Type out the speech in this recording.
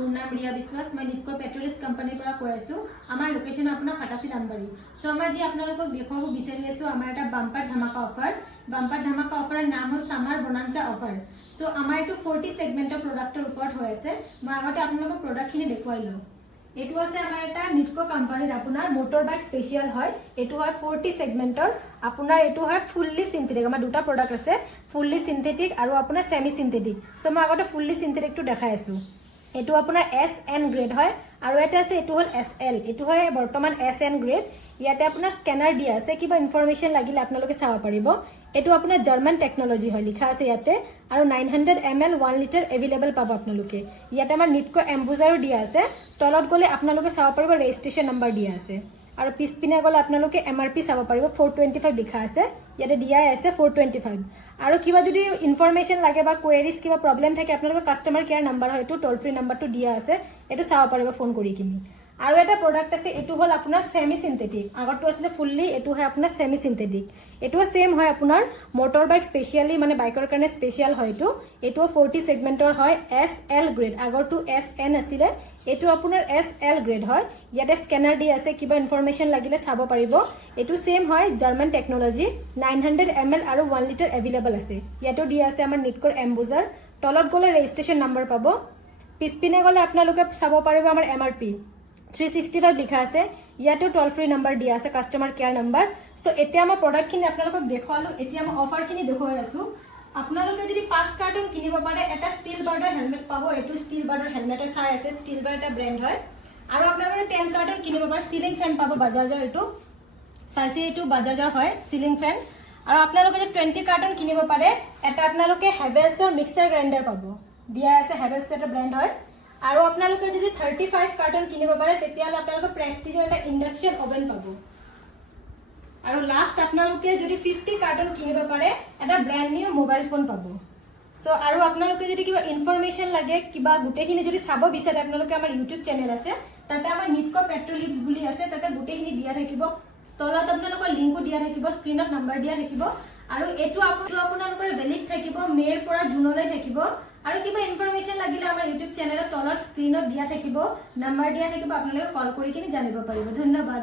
মোৰ নাম ৰিয়া বিশ্বাস মই নিটকো পেট্ৰলিক্স কোম্পানীৰ পৰা কৈ আছো আমাৰ লোকেশন আপোনাৰ ফাটাসি নাম্বাৰী সো মই যি আপোনালোকক দেখুৱাব বিচাৰি আছো আমাৰ এটা বাম্পাৰ ধামাকা অফাৰৰ নাম হ'ল সামাৰ বনাঞ্চা অফাৰ সো আমাৰ এটো 40 সেগমেন্টৰ প্ৰডাক্টৰ ওপৰত হৈ আছে মই আগতে আপোনালোকক প্ৰডাক্টখিনি দেখুৱাই লওঁ এটো আছে আমাৰ এটা নিটকো কোম্পানীৰ আপোনাৰ মোটৰ বাইক স্পেশাল হয় এটো হয় 40 সেগমেন্টৰ আপোনাৰ এটো হয় ফুললি সিনথেটিক আমাৰ দুটা প্ৰডাক্ট আছে ফুললি সিনথেটিক আৰু আপোনাৰ সেমি সিনথেটিক সো মই আগতে ফুললি সিনথেটিকটো দেখাই আছো এটো আপোনাৰ SN গ্ৰেড হয় আৰু এটা আছে এটো হল SL এটো হয় বৰ্তমান SN গ্ৰেড ইয়াতে আপোনাৰ স্ক্যানাৰ দিয়া আছে কিবা ইনফৰমেশন লাগিলে আপোনালোকে চাব পাৰিব এটো আপোনাৰ জাৰ্মান টেকনলজি হয় লিখা আছে ইয়াতে আৰু 900 ml 1 লিটাৰ अवेलेबल পাব আপোনালোকে ইয়াতে আমাৰ নিটকো এম্বুজাৰো দিয়া আছে তলত গলে আপোনালোকে চাব পাৰিব ৰেজিষ্ট্ৰেচন নম্বৰ দিয়া আছে আৰু পিছপিনে গলে আপোনালোকে MRP চাব পাৰিব 425 লিখা আছে ইয়াতে দিয়া আছে 425 আৰু কিবা যদি ইনফৰমেশন লাগে বা কোৱেৰিজ কিবা প্ৰবলেম থাকে আপোনালোকৰ কাস্টমাৰ কেয়াৰ নম্বৰ হয় এটো টোল ফ্ৰী নম্বৰটো দিয়া আছে এটো চাব পাৰিব ফোন কৰি কিনি আৰু এটা প্ৰডাক্ট আছে এটো হল আপোনাৰ সেমি সিনথেটিক আগৰটো আছিল ফুললি এটো হয় আপোনাৰ সেমি সিনথেটিক এটো সেম হয় আপোনাৰ মোটৰ বাইক স্পেশালি মানে বাইকৰ কাৰণে স্পেশাল হয় এটো 40 সেগমেন্টৰ হয় SL গ্ৰেড আগৰটো SN আছিল এটো আপোনাৰ SL গ্ৰেড হয় ইয়াতে স্ক্যানাৰ দি আছে কিবা ইনফৰমেশন লাগিলে চাব পাৰিব এটো সেম হয় জাৰ্মান টেকনলজি 900 ml আৰু 1 লিটাৰ अवेलेबल আছে ইয়াতে দিয়া আছে আমাৰ নিটকোৰ এম্বুজাৰ তলত গলে ৰেজিষ্ট্ৰেচন নম্বৰ পাব পিছপিনে গলে আপোনালোকে চাব পাৰিব আমাৰ MRP 365 লিখা আছে ইয়াতে টোল ফ্ৰী নম্বৰ দিয়া আছে কাস্টমাৰ কেয়াৰ নম্বৰ সো এতিয়া আমাৰ প্ৰডাক্টখিনি আপোনালোকক দেখুৱালো এতিয়া মই অফাৰখিনি দেখুৱাই আছো আপোনালোকে যদি 5 কাৰ্টন কিনিব পাৰে এটা ষ্টিল বাৰ্ডৰ হেলমেট পাব এটো ষ্টিল বাৰ্ডৰ হেলমেটৰ চাই আছে ষ্টিল বাৰ্ড এটা ব্ৰ্যান্ড হয় আৰু আপোনালোকে 10 কাৰ্টন কিনিব পাৰে সিলিং ফেন পাব বাজাজৰ এটো চাইছে এটো বাজাজৰ হয় সিলিং ফেন আৰু আপোনালোকে যদি 20 কাৰ্টন কিনিব পাৰে এটা আপোনালোকে হেভেলছৰ মিক্সাৰ গ্ৰাইণ্ডাৰ পাব দিয়া আছে হেভেলছ এটা ব্ৰ্যান্ড হয় আৰু আপোনালোকে যদি 35 কাৰ্টন কিনিব পাৰে তেতিয়ালে আপোনালোকে প্ৰেষ্টিজৰ এটা ইন্ডাকচন ওভেন পাব আৰু লাষ্ট আপোনালোকে যদি 50 কাৰ্টন কিনিব পাৰে এটা ব্ৰ্যান্ড নিউ মোবাইল ফোন পাব সো আৰু আপোনালোকে যদি কিবা ইনফৰমেশন লাগে কিবা গুটেখিনি যদি চাব বিচাৰে আপোনালোকে আমাৰ ইউটিউব চেনেল আছে তাতে আমাৰ নিটকো পেট্ৰলিক্স বুলি আছে তাতে গুটেখিনি দিয়া থাকিব তলত আপোনালোকৰ লিংকো দিয়া থাকিব স্ক্ৰিনত নম্বৰ দিয়া থাকিব আৰু এটো আপোনালোকৰ ভেলিড থাকিব মেৰ পৰা জুনলৈ থাকিব আৰু কিবা ইনফৰমেশন লাগিলে আমাৰ ইউটিউব চেনেলত তলৰ স্ক্ৰিনত দিয়া থাকিব নম্বৰ দিয়া থাকিব আপোনালোকে কল কৰি কিনি জানিব পাৰিব ধন্যবাদ